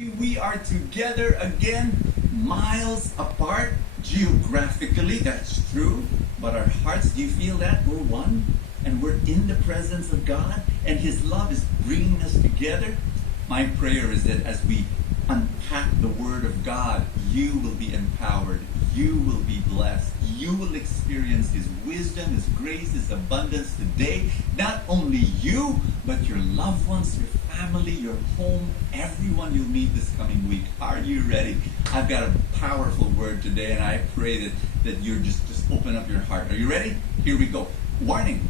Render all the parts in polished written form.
We are together again, miles apart geographically, that's true. But our hearts, do you feel that? We're one, and we're in the presence of God, and His love is bringing us together. My prayer is that as we unpack the Word of God, you will be empowered, you will be blessed, you will experience His wisdom, His grace, His abundance today. Not only you, but your loved ones, your family, your home, everyone you'll meet this coming week. Are you ready? I've got a powerful word today, and I pray that you're just open up your heart. Are you ready? Here we go. Warning.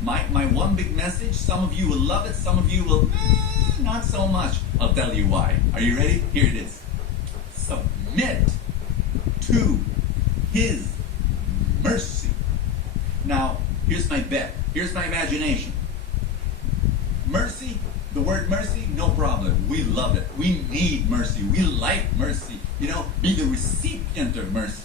My one big message, some of you will love it, some of you will not so much. I'll tell you why. Are you ready? Here it is. Submit to His mercy. Now, here's my bet. Here's my imagination. Mercy, the word mercy, no problem. We love it. We need mercy. We like mercy. Be the recipient of mercy.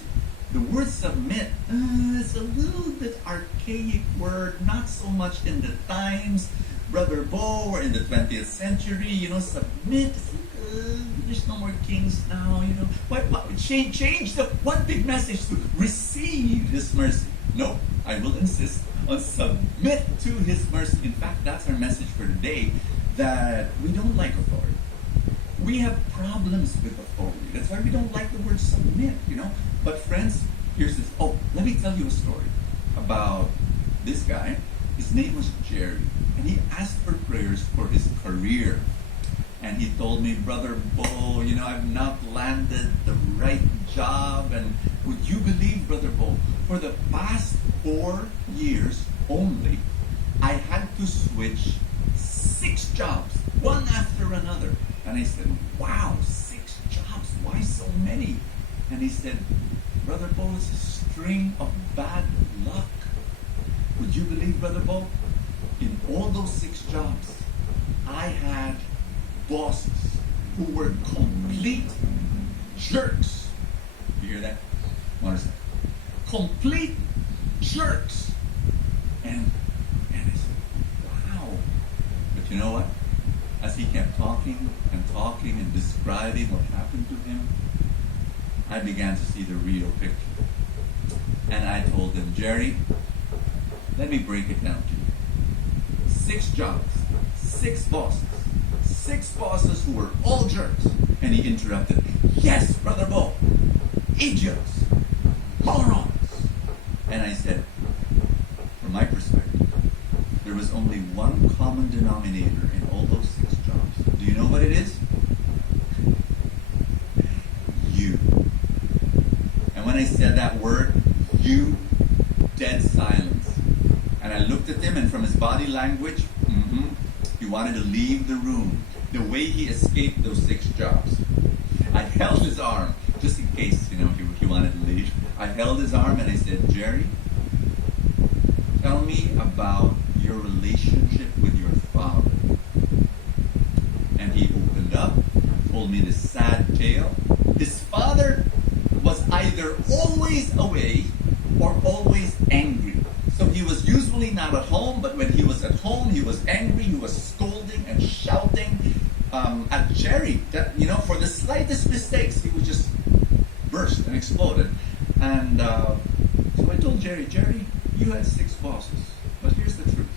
The word submit is a little bit archaic word, not so much in the times, Brother Bo, or in the 20th century. Submit. There's no more kings now. Change the one big message to receive His mercy. No, I will insist on submit to His mercy. In fact, that's our message for today. That we don't like authority. We have problems with authority. That's why we don't like the word submit. But friends, here's this. Oh, let me tell you a story about this guy. His name was Jerry, and he asked for prayers for his career. And he told me, Brother Bo, I've not landed the right job. And would you believe, Brother Bo, for the past 4 years only, I had to switch 6 jobs, one after another. And I said, wow, 6 jobs, why so many? And he said, Brother Bo, it's a string of bad luck. Would you believe, Brother Bo? In all those 6 jobs, I had bosses who were complete jerks. You hear that? What is that? Complete jerks. And I said, wow. But you know what? As he kept talking and describing what happened to him, I began to see the real picture. And I told him, Jerry, let me break it down to you. 6 jobs, 6 bosses who were all jerks. And he interrupted, yes, Brother Bo, idiots, morons. And I said, from my perspective, there was only one common denominator in all those 6 jobs. Do you know what it is? You. And when I said that word, you, dead silence. And I looked at him, and from his body language, he wanted to leave the room. The way he escaped those 6 jobs. I held his arm, just in case, he wanted to leave. I held his arm and I said, Jerry, tell me about your relationship with your father. And he opened up, told me this sad tale. His father was either always away or always angry. So he was usually not at home, but when he was at home, he was angry, he was scolding and shouting at Jerry. That, for the slightest mistakes, he would just burst and exploded. And so I told Jerry, you had 6 bosses, but here's the truth.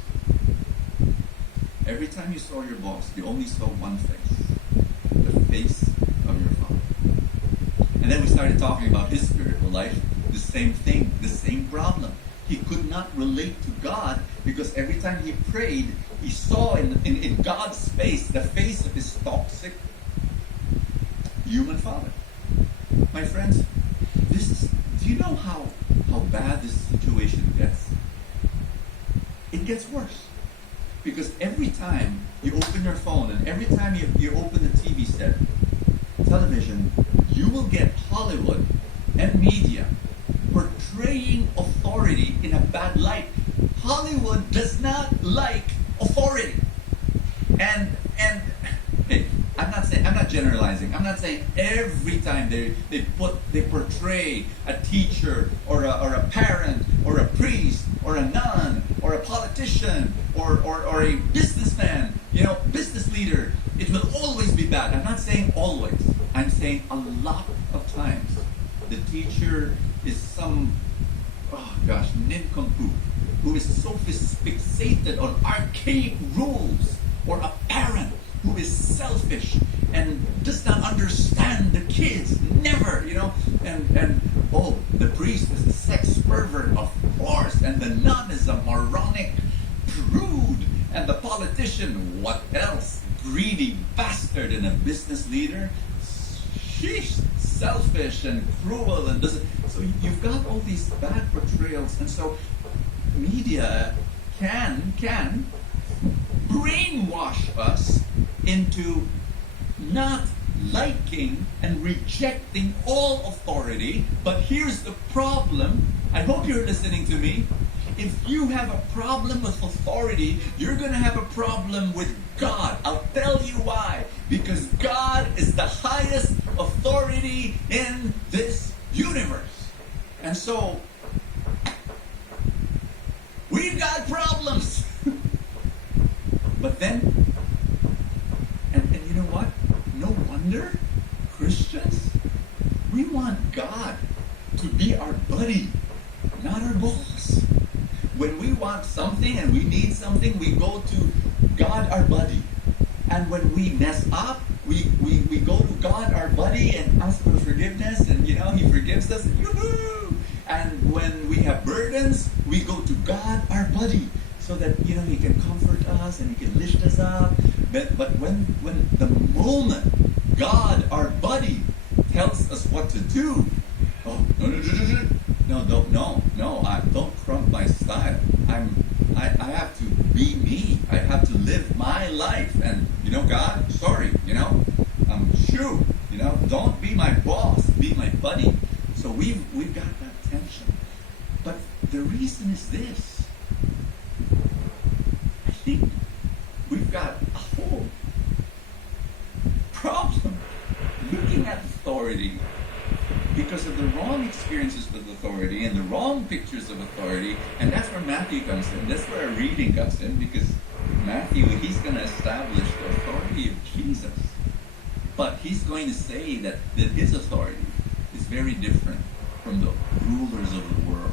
Every time you saw your boss, you only saw one face, the face of your father. And then we started talking about his spiritual life, the same thing, the same problem. He could not relate to God because every time he prayed, he saw in God's face the face of his toxic human father. My friends, do you know how bad this situation gets? It gets worse. Because every time you open your phone and every time you open the TV set, television, you will get Hollywood and media portraying authority in a bad light. Hollywood does not like authority. And hey, I'm not generalizing. I'm not saying every time they portray a teacher or a parent or a priest or a nun or a politician or a businessman, business leader It will always be bad. I'm not saying always. I'm saying a lot of times the teacher is some, oh gosh, nincompoop who is so fixated on archaic rules, or a parent who is selfish and does not understand the kids, never, and oh, the priest is a sex pervert, of course, and the nun is a moronic prude, and the politician, what else? Greedy bastard, and a business leader, sheesh, selfish and cruel, and doesn't. So you've got all these bad portrayals, and so media can brainwash us into not liking and rejecting all authority. But here's the problem. I hope you're listening to me. If you have a problem with authority, you're going to have a problem with God. I'll tell you why. Because God is the highest authority in this universe. And so, we've got problems. But then, and you know what? No wonder Christians, we want God to be our buddy, not our boss. When we want something and we need something, we go to God, our buddy. And when we mess up, we go to God, our buddy, and ask for forgiveness, and He forgives us. Yoo-hoo! And when we have burdens, we go to God, our buddy, so that He can comfort us and He can lift us up. But when the moment God, our buddy, tells us what to do, oh no, don't crump my style. I have to be me. I have to live my life. And God, sorry, shoo, don't be my boss, be my buddy. So we've got that tension. But the reason is this. I think we've got a whole problem looking at authority because of the wrong experiences with authority and the wrong pictures of authority. And that's where Matthew comes in. That's where our reading comes in, because Matthew, he's going to establish the authority of Jesus. But he's going to say that his authority is very different from the rulers of the world.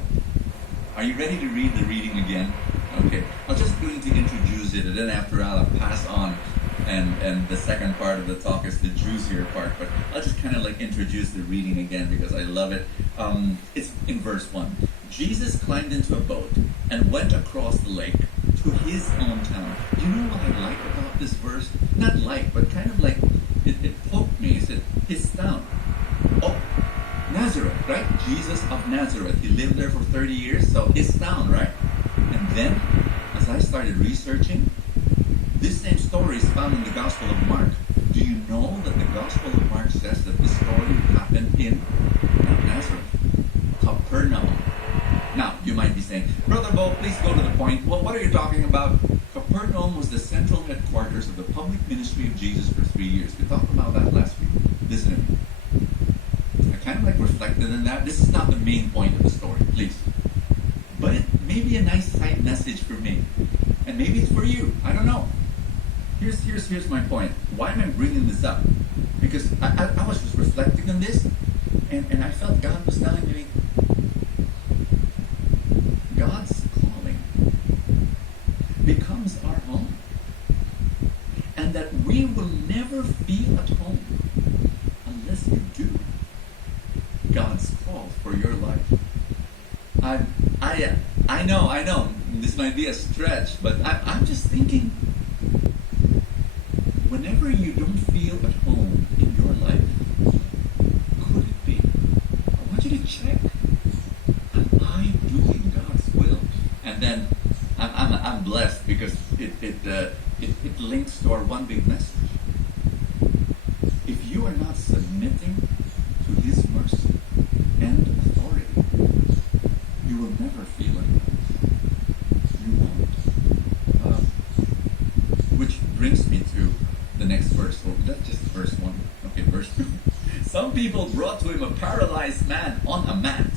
Are you ready to read the reading again? Okay. I'm just going to introduce it, and then after I'll pass on. And the second part of the talk is the juicier part, but I'll just kind of introduce the reading again because I love it. It's in verse 1. Jesus climbed into a boat and went across the lake to his own town. You know what I like about this verse? Not like, but kind of it poked me. It said, his town. Oh, Nazareth, right? Jesus of Nazareth. He lived there for 30 years, so his town, right? And then, as I started researching, this same story is found in the Gospel of Mark. Do you know that the Gospel of Mark says that this story happened in Nazareth, Capernaum? Now, you might be saying, Brother Bo, please go to the point. Well, what are you talking about? Capernaum was the central headquarters of the public ministry of Jesus for 3 years. We talked about that last week. Listen to me. I kind of reflected on that. This is not the main point of the story, please. But it may be a nice side message for me. And maybe it's for you. I don't know. Here's my point. Why am I bringing this up? Because I was just reflecting on this, and I felt God was telling me, God's calling becomes our home. And that we will never feel at home unless you do God's call for your life. I know, this might be a stretch, but I'm just thinking, whenever you don't feel at home in your life, could it be? I want you to check. Am I doing God's will? And then I'm blessed because it links to our one big message. If you are not submitting to His mercy and authority, you will never feel it. You won't. Which brings me to the next verse. Oh, that's just verse 1. Okay, verse 2. Some people brought to him a paralyzed man on a mat,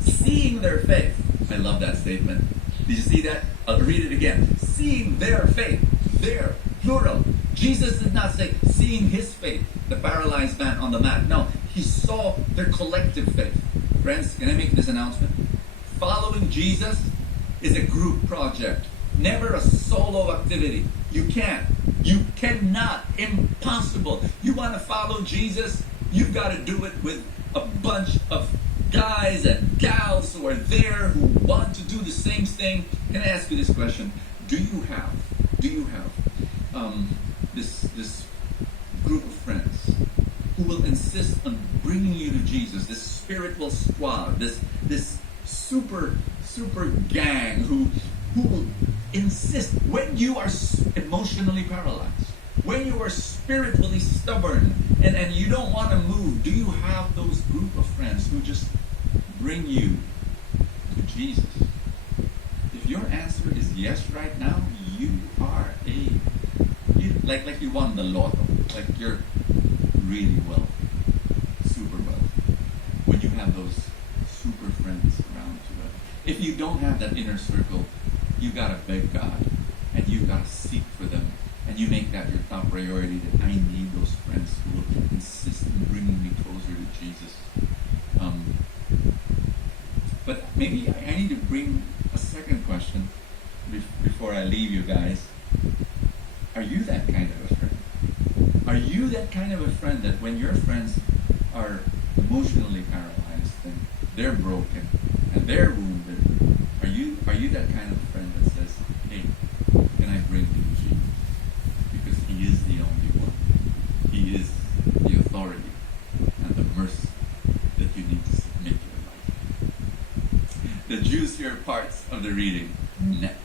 seeing their faith. I love that statement. Did you see that? I'll read it again. Seeing their faith. Their, plural. Jesus did not say, seeing his faith, the paralyzed man on the mat. No, he saw their collective faith. Friends, can I make this announcement? Following Jesus is a group project, never a solo activity. You can't. You cannot. Impossible. You want to follow Jesus? You've got to do it with a bunch of guys and gals who are there who want to do the same thing. Can I ask you this question? Do you have this group of friends who will insist on bringing you to Jesus? This spiritual squad, this super gang who will insist when you are emotionally paralyzed, when you are spiritually stubborn and you don't want to move. Do you have those group of friends who just bring you to Jesus? If your answer is yes right now, you are like you won the lotto, like you're really wealthy, super wealthy, when you have those super friends around you. If you don't have that inner circle, you gotta beg God, and you gotta seek for them, and you make that your top priority, that I need those friends who will insist on bringing me closer to Jesus. But maybe I need to bring a second question before I leave you guys. Are you that kind of a friend? Are you that kind of a friend that when your friends are emotionally paralyzed and they're broken and they're wounded, are you that kind of a friend that says, hey, can I bring you to Jesus? Because he is the only one. He is the authority and the mercy that you need to submit your life. The juicier parts of the reading next.